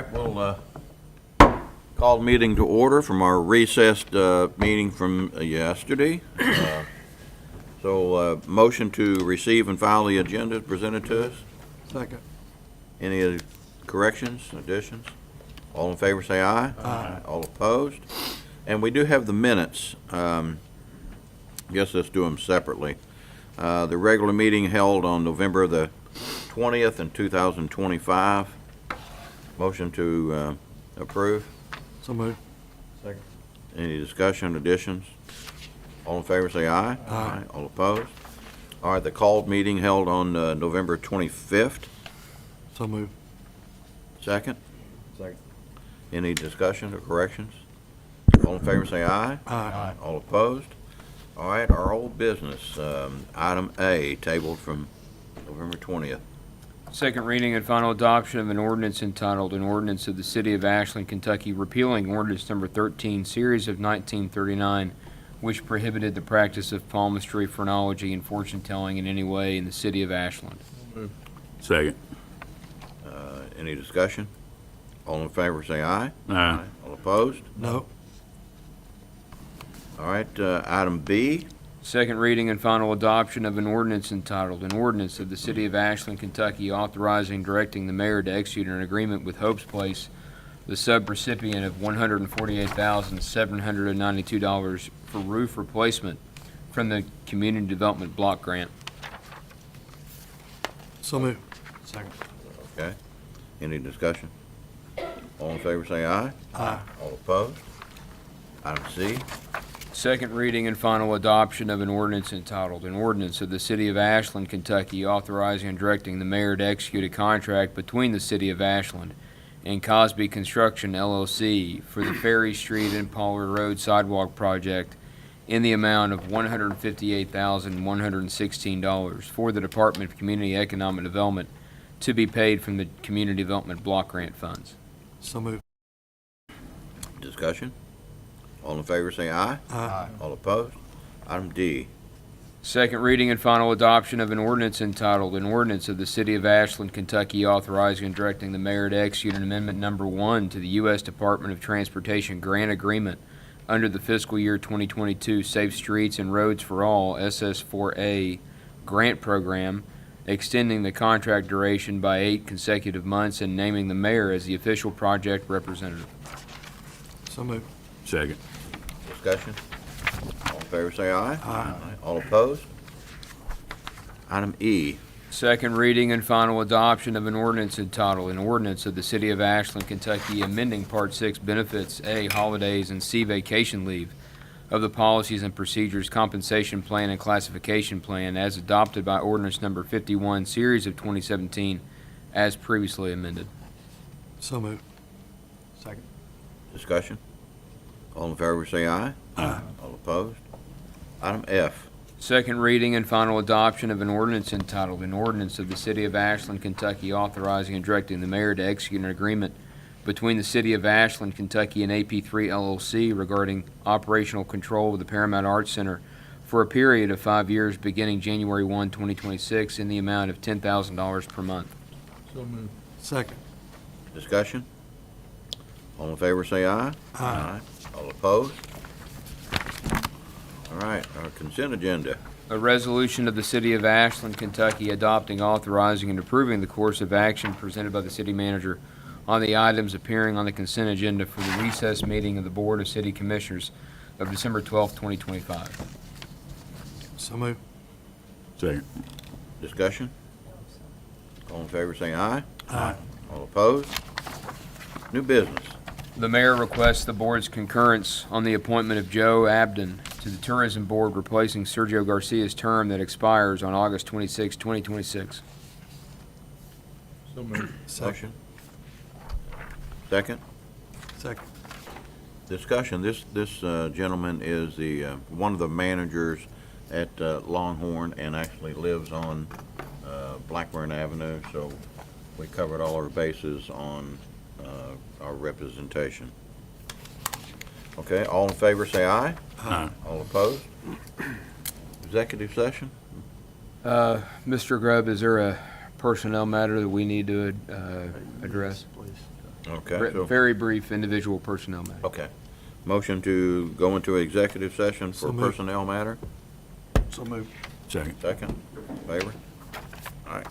right, we'll call the meeting to order from our recessed meeting from yesterday. Motion to receive and file the agenda presented to us. Second. Any corrections, additions? All in favor say aye. Aye. All opposed? And we do have the minutes. Guess let's do them separately. The regular meeting held on November the 20th in 2025. Motion to approve. So moved. Second. Any discussion, additions? All in favor say aye. Aye. All opposed? All right, the called meeting held on November 25th. So moved. Second. Second. Any discussion or corrections? All in favor say aye. Aye. All opposed? All right, our old business, item A, tabled from November 20th. Second reading and final adoption of an ordinance entitled, An Ordinance of the City of Ashland, Kentucky, repealing ordinance number 13, series of 1939, which prohibited the practice of palmistry, phrenology, and fortune-telling in any way in the city of Ashland. Second. Any discussion? All in favor say aye. Aye. All opposed? No. All right, item B, Second reading and final adoption of an ordinance entitled, An Ordinance of the City of Ashland, Kentucky, authorizing and directing the mayor to execute an agreement with Hope's Place, the subrecipient of $148,792 for roof replacement from the Community Development Block Grant. So moved. Second. okay. Any discussion? All in favor say aye. Aye. All opposed? Item C, Second reading and final adoption of an ordinance entitled, An Ordinance of the City of Ashland, Kentucky, authorizing and directing the mayor to execute a contract between the City of Ashland and Cosby Construction LLC for the Ferry Street and Pollard Road Sidewalk Project in the amount of $158,116 for the Department of Community Economic Development to be paid from the Community Development Block Grant funds. So moved. discussion? All in favor say aye. Aye. All opposed? Item D, Second reading and final adoption of an ordinance entitled, An Ordinance of the City of Ashland, Kentucky, authorizing and directing the mayor to execute an amendment number 1 to the U.S. Department of Transportation grant agreement under the fiscal year 2022 Safe Streets and Roads for All SS4A grant program, extending the contract duration by 8 consecutive months and naming the mayor as the official project representative. So moved. Second. discussion? All in favor say aye. Aye. All opposed? Item E, Second reading and final adoption of an ordinance entitled, An Ordinance of the City of Ashland, Kentucky, amending Part 6 Benefits, A, Holidays, and C, Vacation Leave of the Policies and Procedures Compensation Plan and Classification Plan as adopted by ordinance number 51, series of 2017, as previously amended. So moved. Second. discussion? All in favor say aye. Aye. All opposed? Item F, Second reading and final adoption of an ordinance entitled, An Ordinance of the City of Ashland, Kentucky, authorizing and directing the mayor to execute an agreement between the City of Ashland, Kentucky and AP3 LLC regarding operational control of the Paramount Arts Center for a period of 5 years beginning January 1, 2026 in the amount of $10,000 per month. So moved. Second. discussion? All in favor say aye. Aye. All opposed? All right, our consent agenda. A resolution of the City of Ashland, Kentucky adopting, authorizing, and approving the course of action presented by the city manager on the items appearing on the consent agenda for the recess meeting of the Board of City Commissioners of December 12, 2025. So moved. Second. Discussion? All in favor say aye. Aye. All opposed? New business. The mayor requests the board's concurrence on the appointment of Joe Abden to the Tourism Board, replacing Sergio Garcia's term that expires on August 26, 2026. So moved. Motion? Second? Second. Discussion. This gentleman is the one of the managers at Longhorn and actually lives on Blackburn Avenue, so we covered all our bases on our representation. Okay, all in favor say aye. Aye. All opposed? Executive session? Mr. Grubb, is there a personnel matter that we need to address? Please. Okay, so, Very brief individual personnel matter. okay. Motion to go into executive session for So moved. personnel matter? So moved. Second. Second, favor? All right.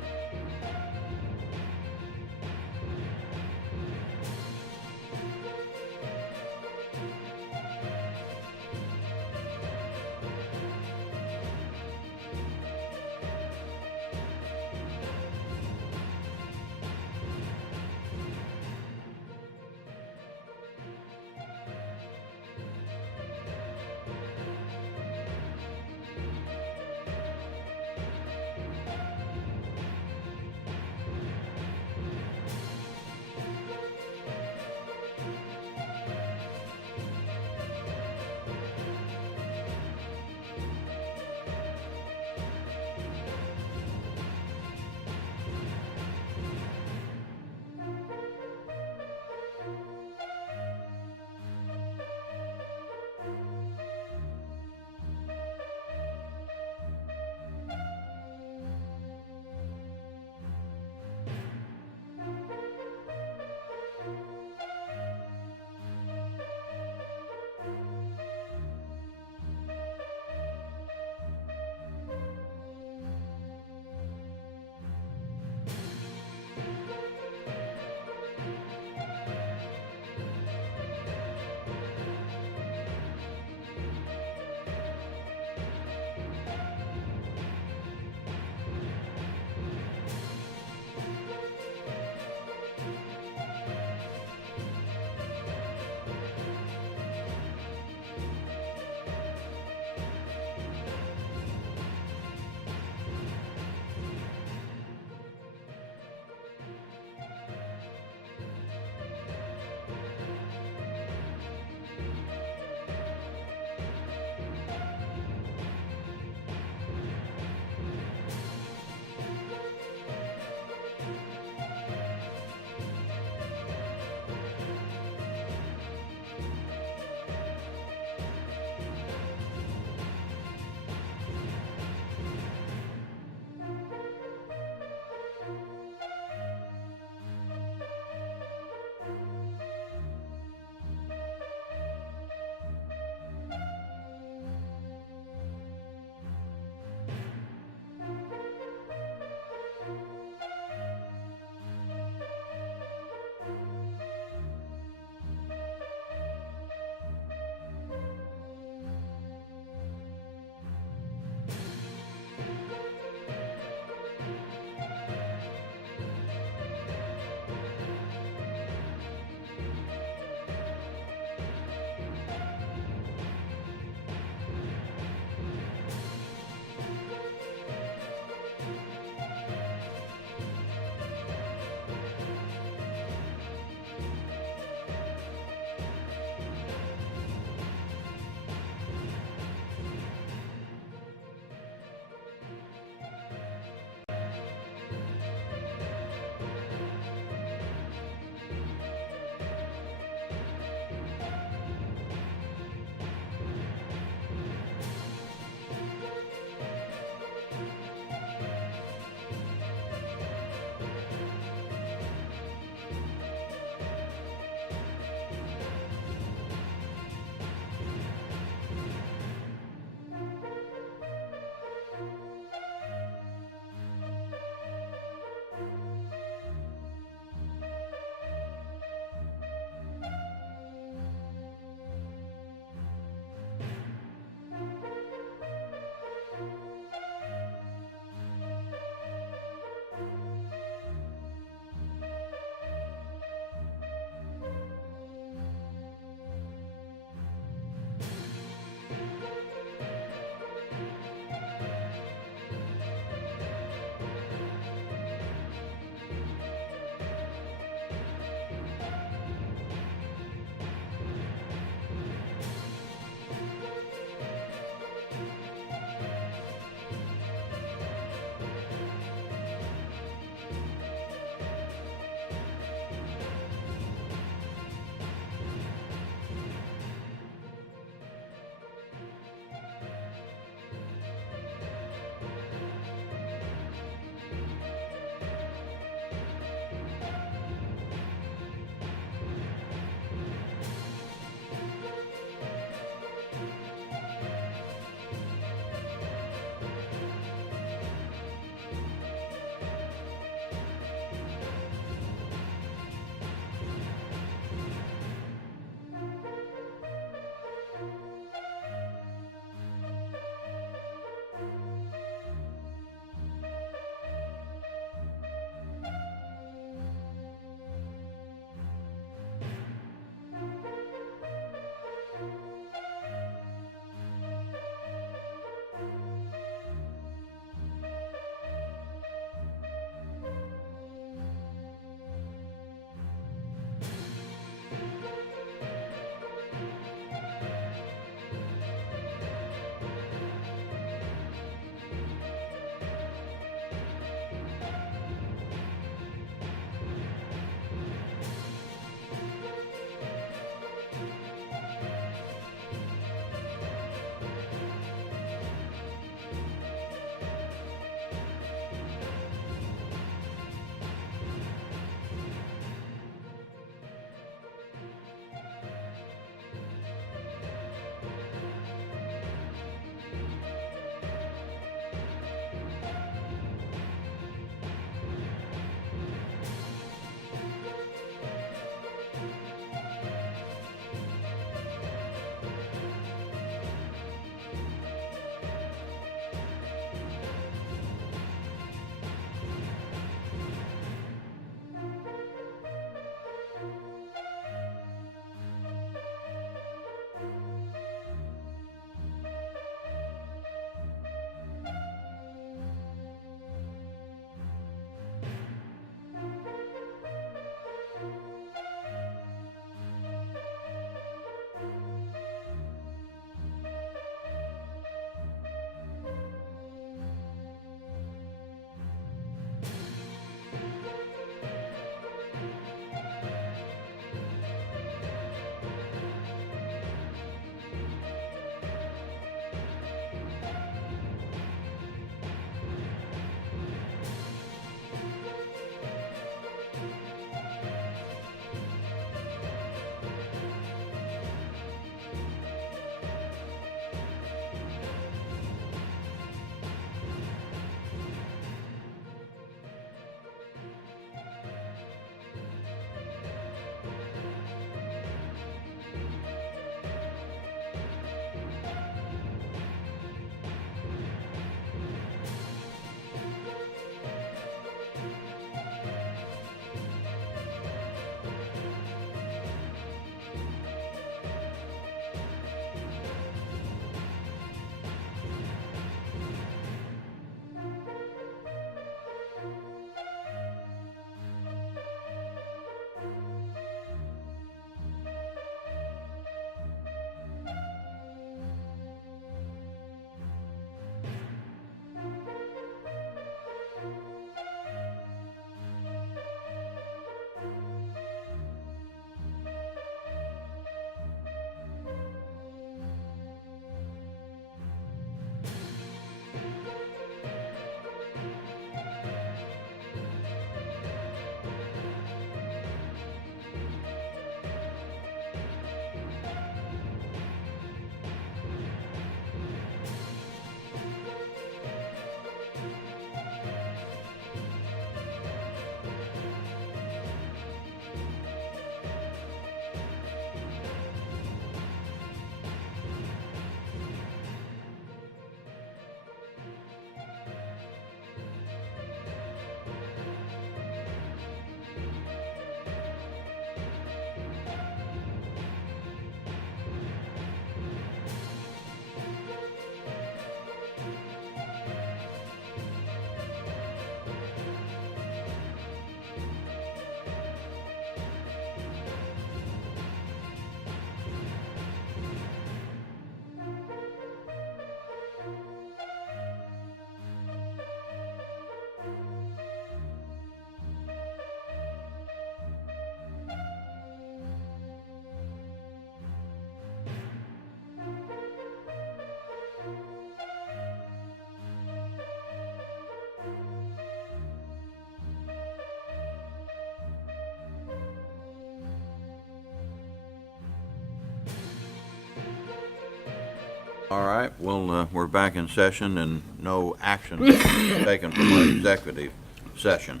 All right, well, we're back in session and no action taken from our executive session.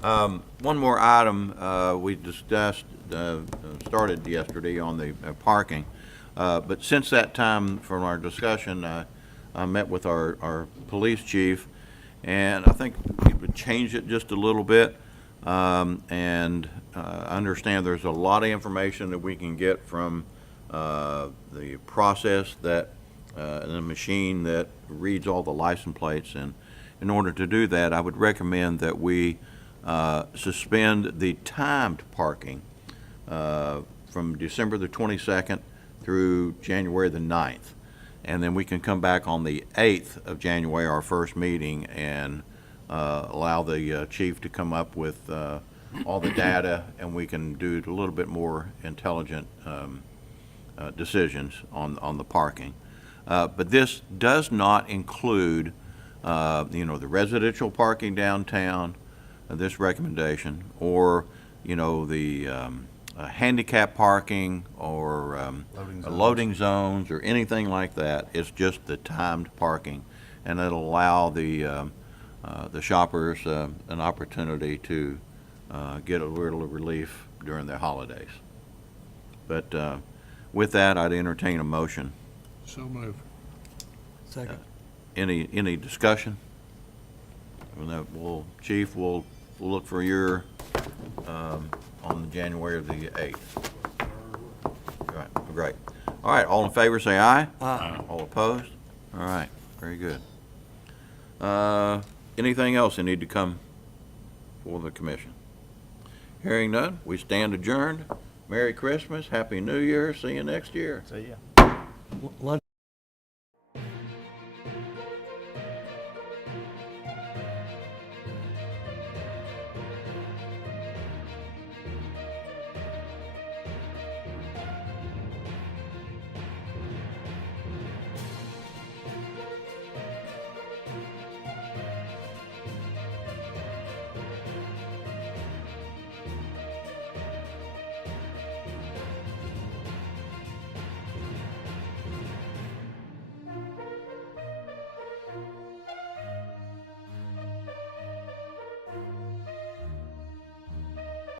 One more item we discussed, started yesterday on the parking. But since that time from our discussion, I met with our police chief, and I think we would change it just a little bit. And I understand there's a lot of information that we can get from the process that the machine that reads all the license plates. And in order to do that, I would recommend that we suspend the timed parking from December the 22nd through January the 9th. And then we can come back on the 8th of January, our first meeting, and allow the chief to come up with all the data, and we can do a little bit more intelligent decisions on the parking. But this does not include, the residential parking downtown, this recommendation, or, the handicap parking or loading zones or anything like that. It's just the timed parking, and it'll allow the shoppers an opportunity to get a little relief during their holidays. But with that, I'd entertain a motion. So move. Second. Any discussion? Chief, we'll look for your on January the 8th. Great. All right, all in favor, say aye. Aye. All opposed? All right, very good. Anything else that need to come for the commission? Hearing none, we stand adjourned. Merry Christmas, Happy New Year, see you next year. Lunch